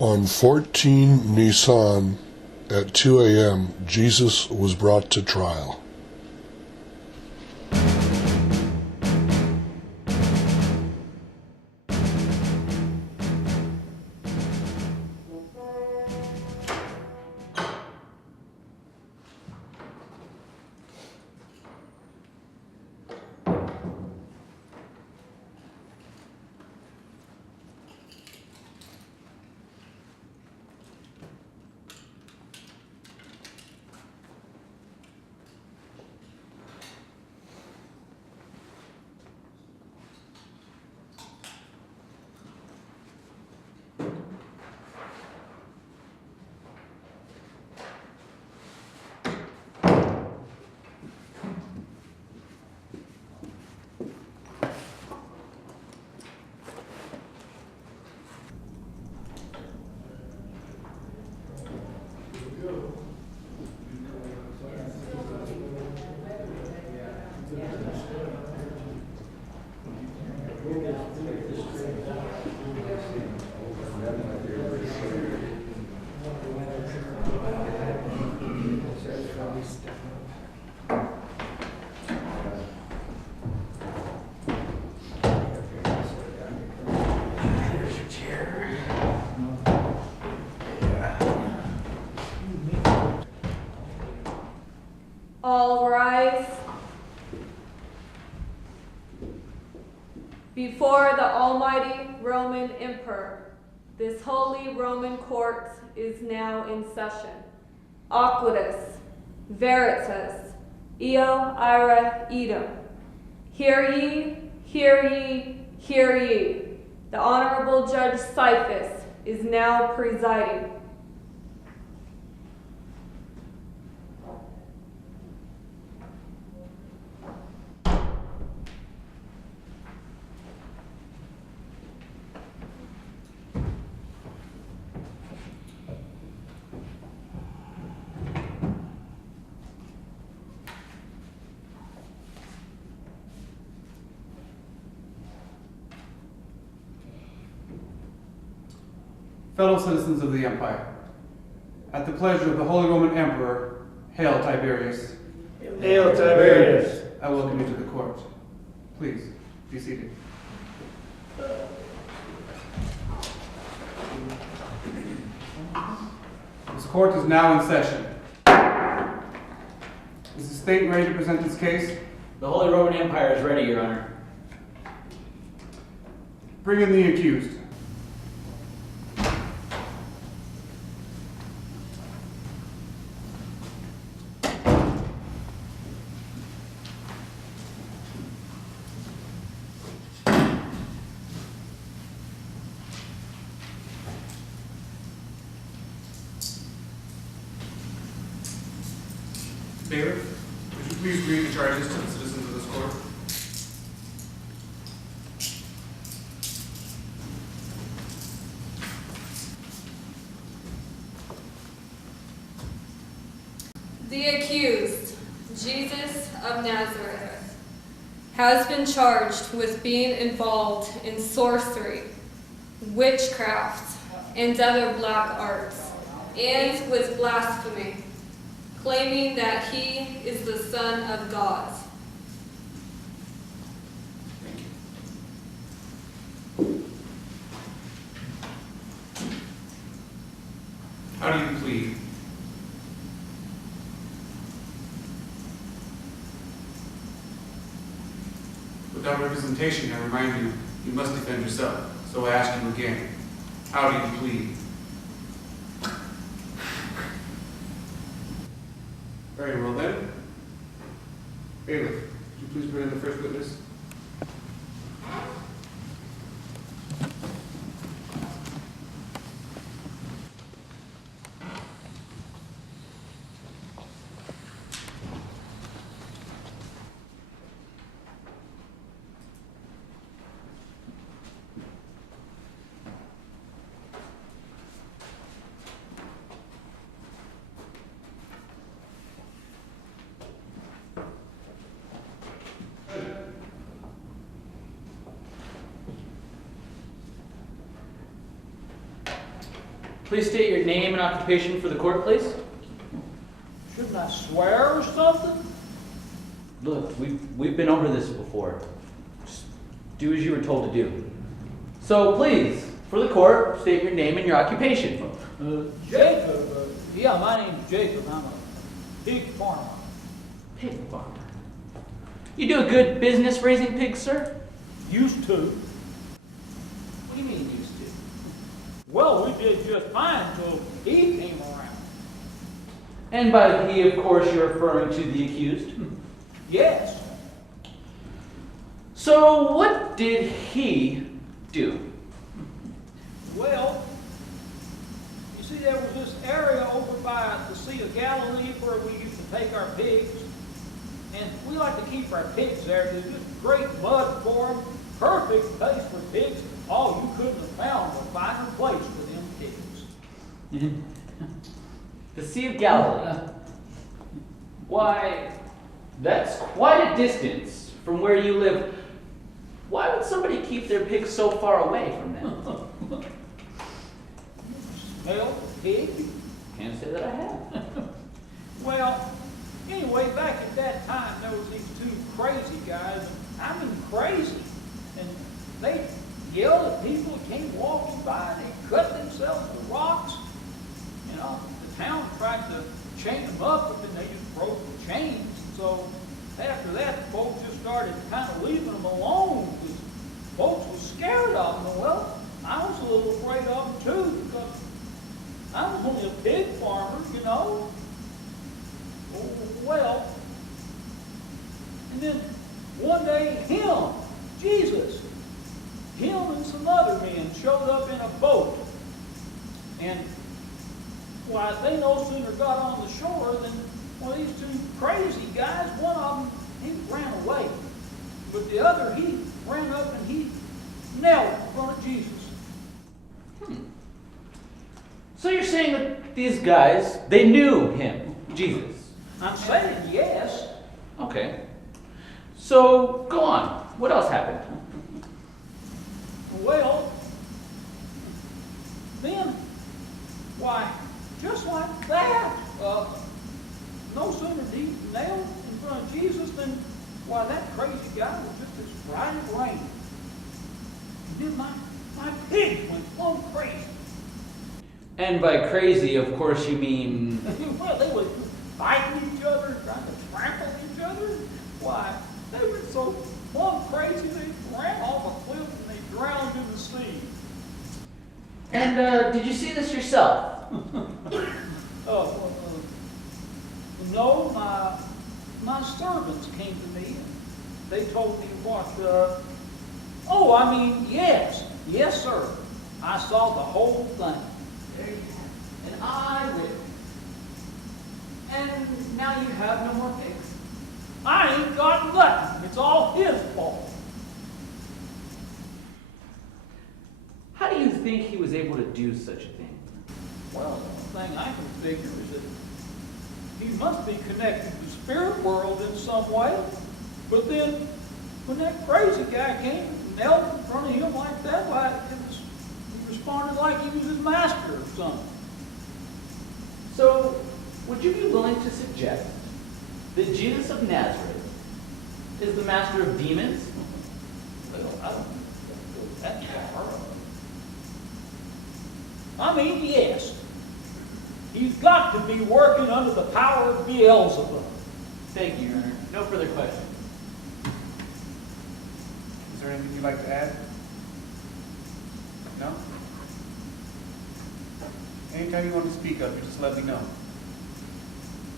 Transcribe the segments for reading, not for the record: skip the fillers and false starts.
On 14 Nisan at 2 a.m., Jesus was brought to trial. All rise. Before the Almighty Roman Emperor, this holy Roman court is now in session. Oquitus, Veritas, Eo ira idem. Hear ye, hear ye, hear ye. The Honorable Judge Cyphus is now presiding. Fellow citizens of the Empire, at the pleasure of the Holy Roman Emperor, hail Tiberius. Hail Tiberius. I welcome you to the court. Please, be seated. This court is now in session. Is the state ready to present its case? The Holy Roman Empire is ready, Your Honor. Bring in the accused. Bailiff, would you please read the charges to the citizens of this court? The accused, Jesus of Nazareth, has been charged with being involved in sorcery, witchcraft, and other black arts, and with blasphemy, claiming that he is the Son of God. Thank you. How do you plead? Without representation, I remind you, you must defend yourself. So I ask you again, how do you plead? Very well then. Bailiff, would you please bring in the first witness? Please state your name and occupation for the court, please. Shouldn't I swear or something? Look, we've been over this before. Just do as you were told to do. So please, for the court, state your name and your occupation. Jacob. Yeah, my name's Jacob. I'm a pig farmer. Pig farmer. You do a good business raising pigs, sir? Used to. What do you mean used to? Well, we did just fine until he came around. And by he, of course, you're referring to the accused. Yes. So what did he do? Well, you see, there was this area over by the Sea of Galilee where we used to take our pigs. And we like to keep our pigs there. There's just great mud for them. Perfect place for pigs. Oh, you couldn't have found a finer place for them pigs. The Sea of Galilee. Why, that's quite a distance from where you live. Why would somebody keep their pigs so far away from them? Smell pig? Can't say that I have. Well, anyway, back at that time, there was these two crazy guys. I mean, crazy. And they yelled at people who came walking by. They cut themselves with rocks. You know, the town tried to chain them up, but then they just broke the chains. So after that, folks just started kind of leaving them alone because folks were scared of them. And well, I was a little afraid of them too because I was only a pig farmer, you know. Well, and then one day him, Jesus, him and some other men showed up in a boat. And why, they no sooner got on the shore than one of these two crazy guys, one of them, he ran away. But the other, he ran up and he knelt in front of Jesus. So you're saying that these guys, they knew him, Jesus? I'm saying yes. Okay. So, go on. What else happened? Well, then, why, just like that, no sooner did he nailed in front of Jesus than, why, that crazy guy was just as bright as rain. And then my pig went plumb crazy. And by crazy, of course, you mean... Well, they were fighting each other, trying to trample each other. Why, they were so plumb crazy they ran off a cliff and they drowned in the sea. And, did you see this yourself? No, my servants came to me and they told me what, yes, sir. I saw the whole thing. There you have it. An eyewitness. And now you have no more pigs. I ain't got nothing. It's all his fault. How do you think he was able to do such a thing? Well, the thing I can figure is that he must be connected to the spirit world in some way. But then, when that crazy guy came and knelt in front of him like that, why, he responded like he was his master or something. So, would you be willing to suggest that Jesus of Nazareth is the master of demons? Well, I don't think that far. I mean, yes. He's got to be working under the power of Beelzebub. Thank you, Your Honor. No further questions. Is there anything you'd like to add? No? Anytime you want to speak up, you just let me know.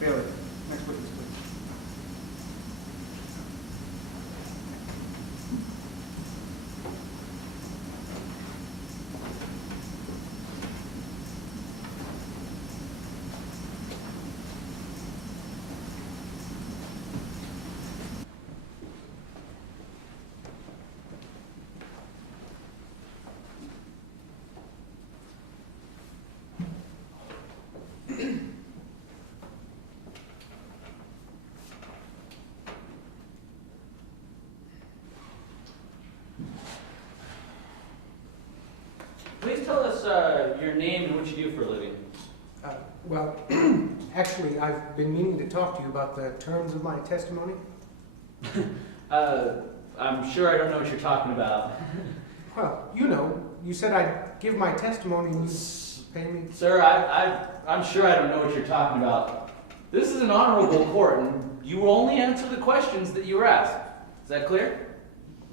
Bailey, next witness, please. your name and what you do for a living. Well, actually, I've been meaning to talk to you about the terms of my testimony. I'm sure I don't know what you're talking about. Well, you know, you said I'd give my testimony and you'd pay me. Sir, I'm sure I don't know what you're talking about. This is an honorable court, and you will only answer the questions that you were asked. Is that clear?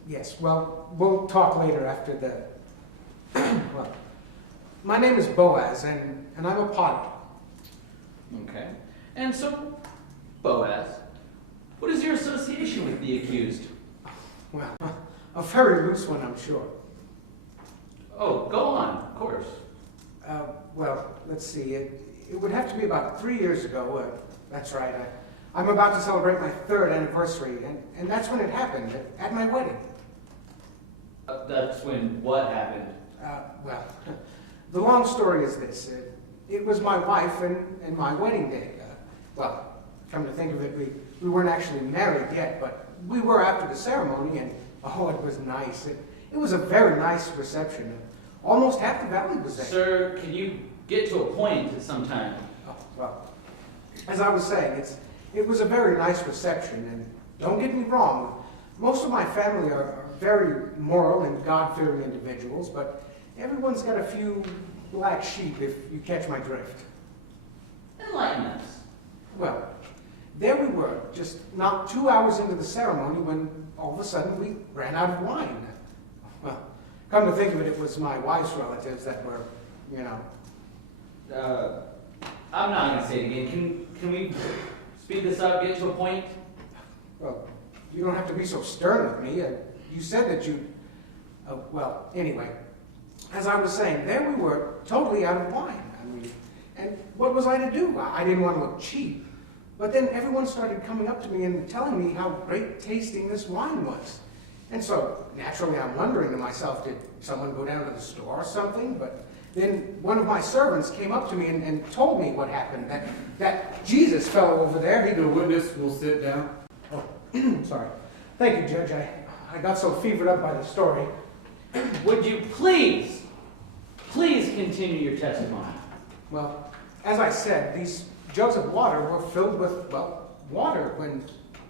Yes, well, we'll talk later after the... Well, my name is Boaz, and I'm a potter. Okay. And so, Boaz, what is your association with the accused? Well, a very loose one, I'm sure. Oh, go on, of course. Well, let's see. It would have to be about 3 years ago. That's right. I'm about to celebrate my 3rd anniversary, and that's when it happened, at my wedding. That's when what happened? Well, the long story is this. It was my wife and my wedding day. Well, come to think of it, we weren't actually married yet, but we were after the ceremony, and oh, it was nice. It was a very nice reception. Almost half the valley was there. Sir, can you get to a point at some time? Oh, well, as I was saying, it was a very nice reception, and don't get me wrong, most of my family are very moral and God-fearing individuals, but everyone's got a few black sheep, if you catch my drift. Enlighten us. Well, there we were, just not 2 hours into the ceremony when all of a sudden we ran out of wine. Well, come to think of it, it was my wife's relatives that were, you know. I'm not going to say it again. Can we speed this up, get to a point? Well, you don't have to be so stern with me. You said that you... well, anyway, as I was saying, there we were, totally out of wine. I mean, and what was I to do? I didn't want to look cheap. But then everyone started coming up to me and telling me how great tasting this wine was. And so, naturally, I'm wondering to myself, did someone go down to the store or something? But then one of my servants came up to me and told me what happened, that Jesus fellow over there, The witness will sit down. Oh, sorry. Thank you, Judge. I got so fevered up by the story. Would you please continue your testimony? Well, as I said, these jugs of water were filled with, well, water when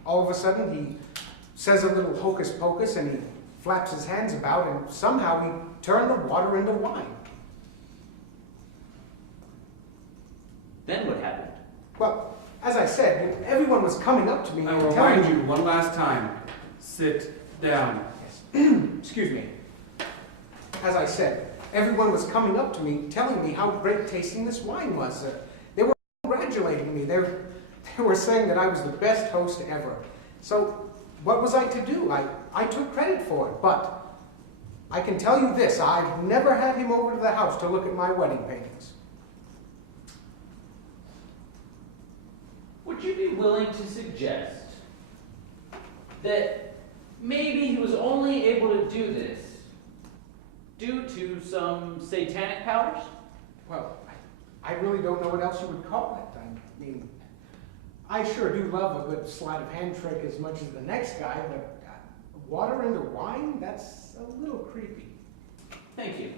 all of a sudden he says a little hocus pocus and he flaps his hands about and somehow he turned the water into wine. Then what happened? Well, as I said, everyone was coming up to me I and will telling remind me... you one last time. Sit down. Yes. Excuse me. As I said, everyone was coming up to me telling me how great tasting this wine was. They were congratulating me. They were saying that I was the best host ever. So what was I to do? I took credit for it, but I can tell you this, I've never had him over to the house to look at my wedding paintings. Would you be willing to suggest that maybe he was only able to do this due to some satanic powers? Well, I really don't know what else you would call it. I mean, I sure do love a good sleight of hand trick as much as the next guy, but water into wine? That's a little creepy. Thank you.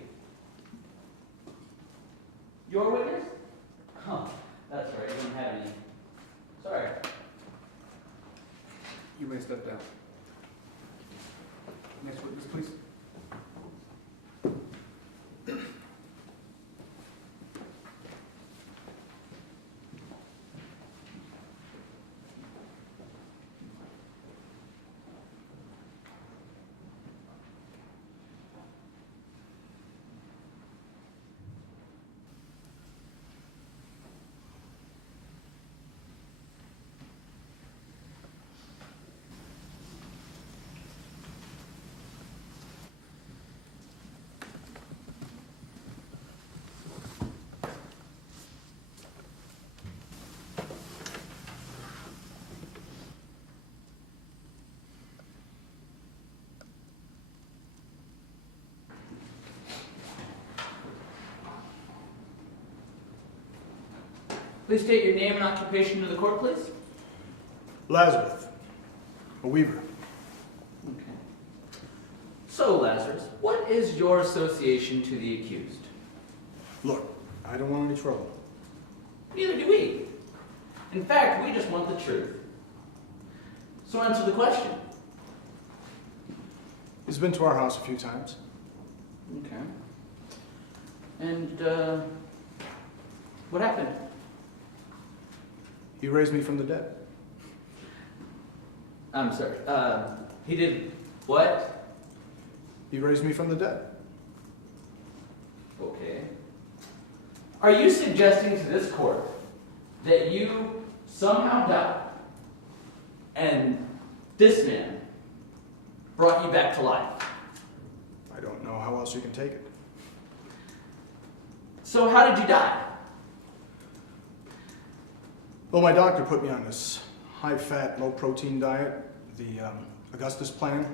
Your witness? Huh, that's right, you don't have any. Sorry. You may step down. Next witness, please. Please state your name and occupation to the court, please. Lazarus, a weaver. Okay. So, Lazarus, what is your association to the accused? Look, I don't want any trouble. Neither do we. In fact, we just want the truth. So answer the question. He's been to our house a few times. Okay. And, what happened? He raised me from the dead. I'm sorry. He did what? He raised me from the dead. Okay. Are you suggesting to this court that you somehow died and this man brought you back to life? I don't know how else you can take it. So how did you die? Well, my doctor put me on this high-fat, low-protein diet, the Augustus plan,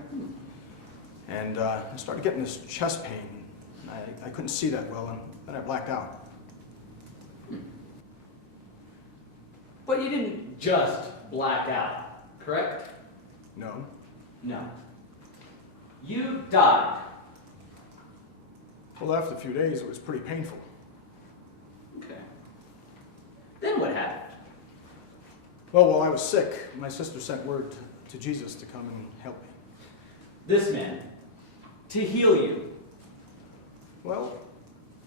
and I started getting this chest pain. I couldn't see that well, and then I blacked out. But you didn't just black out, correct? No. No. You died. Well, after a few days, it was pretty painful. Okay. Then what happened? Well, while I was sick, my sister sent word to Jesus to come and help me. This man, to heal you. Well,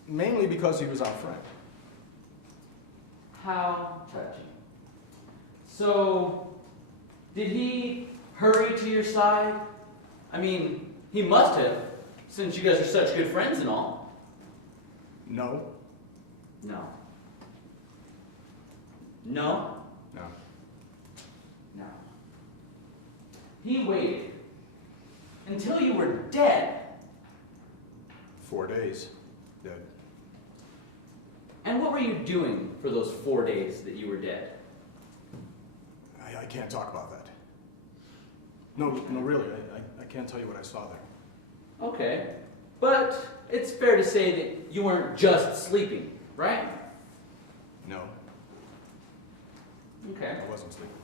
mainly because he was our friend. How touching. So, did he hurry to your side? I mean, he must have, since you guys are such good friends and all. No. No. No? No. No. He waited until you were dead. 4 days. Dead. And what were you doing for those 4 days that you were dead? I can't talk about that. No, really, I can't tell you what I saw there. Okay. But it's fair to say that you weren't just sleeping, right? No, Okay. I wasn't sleeping.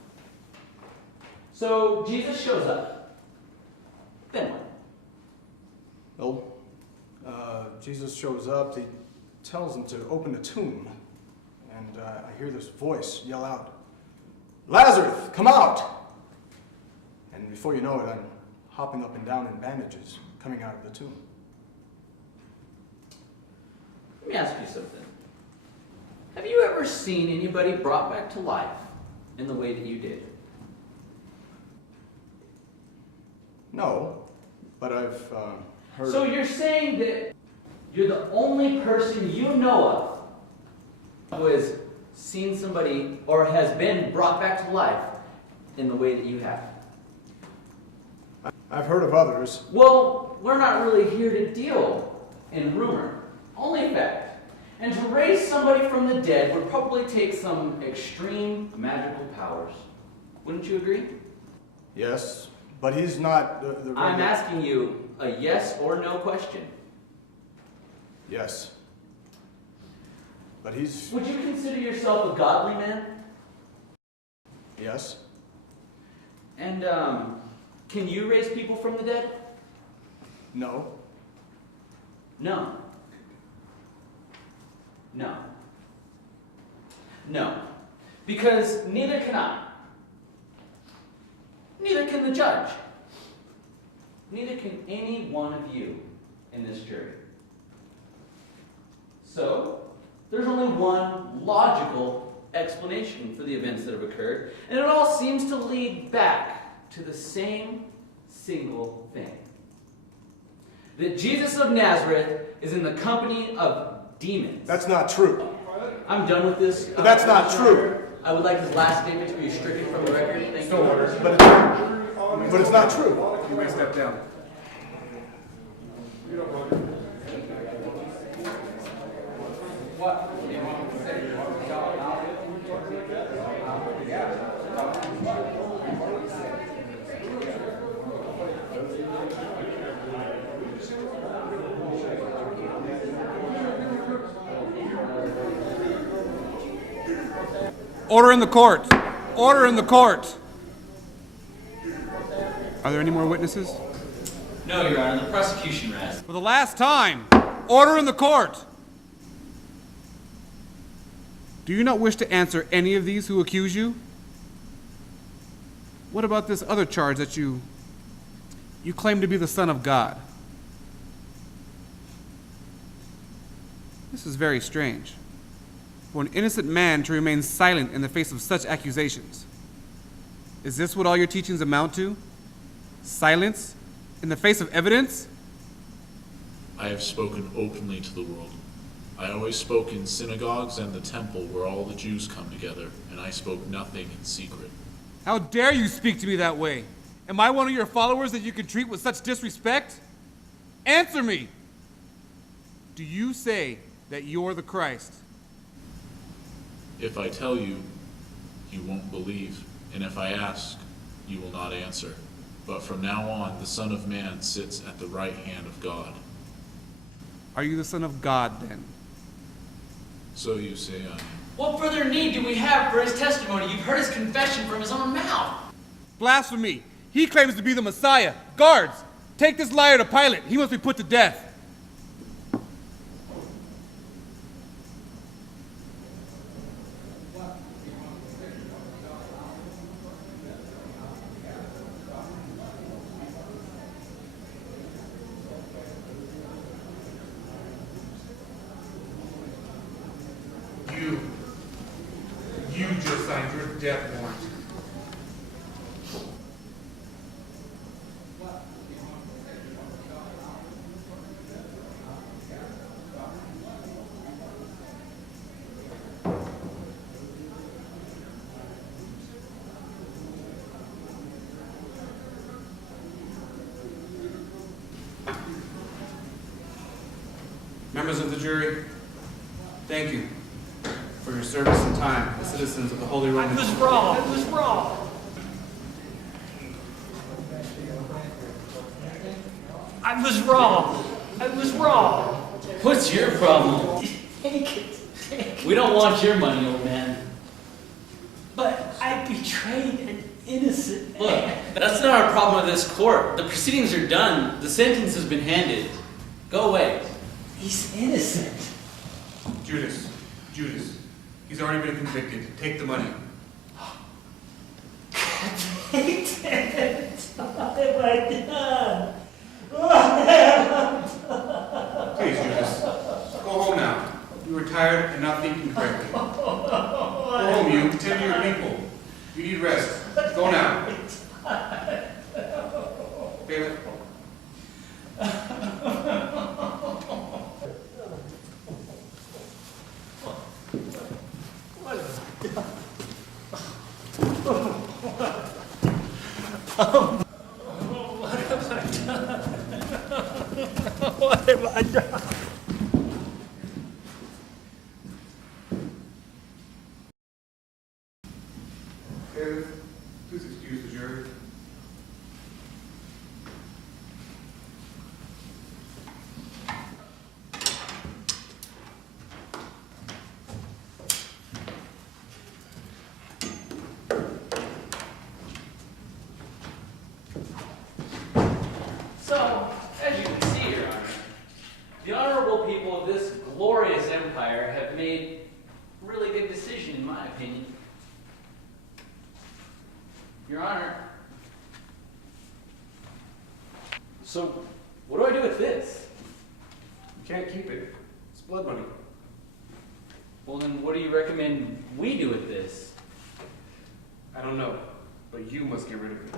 So Jesus shows up. Then what? Well, Jesus shows up, he tells him to open the tomb, and I hear this voice yell out, "Lazarus, come out!" And before you know it, I'm hopping up and down in bandages, coming out of the tomb. Let me ask you something. Have you ever seen anybody brought back to life in the way that you did? No, but I've heard... So you're saying that you're the only person you know of who has seen somebody or has been brought back to life in the way that you have? I've heard of others. Well, we're not really here to deal in rumor, only fact. And to raise somebody from the dead would probably take some extreme magical powers. Wouldn't you agree? Yes, but he's not the I'm asking you a yes or no question. Yes. But he's... Would you consider yourself a godly man? Yes. And, can you raise people from the dead? No. No. No. No. Because neither can I. Neither can the judge. Neither can any one of you in this jury. So, there's only one logical explanation for the events that have occurred, and it all seems to lead back to the same single thing. That Jesus of Nazareth is in the company of demons. That's not true. I'm done with this. But that's not true. I would like this last statement to be stricken from the record. Thank you. But it's not true. You may step down. Order in the court. Order in the court. Are there any more witnesses? No, Your Honor. The prosecution rests. For the last time, order in the court. Do you not wish to answer any of these who accuse you? What about this other charge that you claim to be the Son of God? This is very strange, for an innocent man to remain silent in the face of such accusations. Is this what all your teachings amount to? Silence in the face of evidence? I have spoken openly to the world. I always spoke in synagogues and the temple where all the Jews come together, and I spoke nothing in secret. How dare you speak to me that way? Am I one of your followers that you can treat with such disrespect? Answer me! Do you say that you're the Christ? If I tell you, you won't believe, and if I ask, you will not answer. But from now on, the Son of Man sits at the right hand of God. Are you the Son of God, then? So you say I am. What further need do we have for his testimony? You've heard his confession from his own mouth. Blasphemy! He claims to be the Messiah. Guards, take this liar to Pilate. He must be put to death. You just signed your death warrant. Members of the jury, thank you for your service and time as citizens of the Holy Roman. I was wrong. I was wrong. I was wrong. I was wrong. What's your problem? Take it. We don't want your money, old man. But I betrayed an innocent Look, man. that's not our problem with this court. The proceedings are done. The sentence has been handed. Go away. He's innocent. Judas, he's already been convicted. Take the money. Take it. What have I done? What have I done? Please, Judas, go home now. You are tired and not thinking correctly. Go home, you. Tend to your people. You need rest. Go now. Bailiff. What have I done? Bailiff, please excuse the jury. So, as you can see, Your Honor, the honorable people of this glorious empire have made a really good decision, in my opinion. Your Honor, so what do I do with this? You can't keep it. It's blood money. Well, then what do you recommend we do with this? I don't know, but you must get rid of it.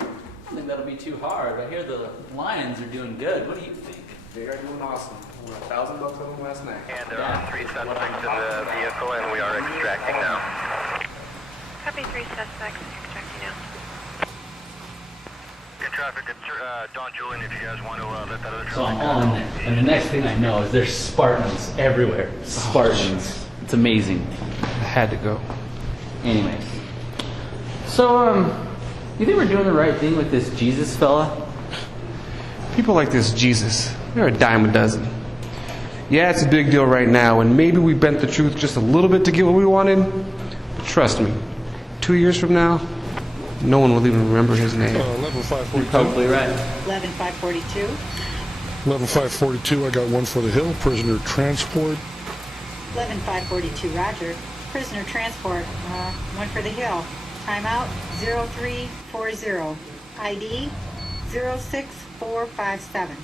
I don't think that'll be too hard. I hear the Lions are doing good. What do you think? They are doing awesome. I won $1,000 on them last night. And there are 3 suspects in the vehicle, and we are extracting now. Copy 3 suspects, extracting now. In traffic, it's Don Julian, if you guys want to let that other So I'm traffic on, and the next thing I know is there's Spartans everywhere. Spartans. It's amazing. I had to go. Anyways. So, you think we're doing the right thing with this Jesus fella? People like this Jesus, they're a dime a dozen. Yeah, it's a big deal right now, and maybe we bent the truth just a little bit to get what we wanted. But trust me, 2 years from now, no one will even remember his name. 11542. Probably right. 11542. 11542, I got one for the Hill, prisoner transport. 11542, Roger. Prisoner transport, one for the hill. Timeout 0340. ID 06457.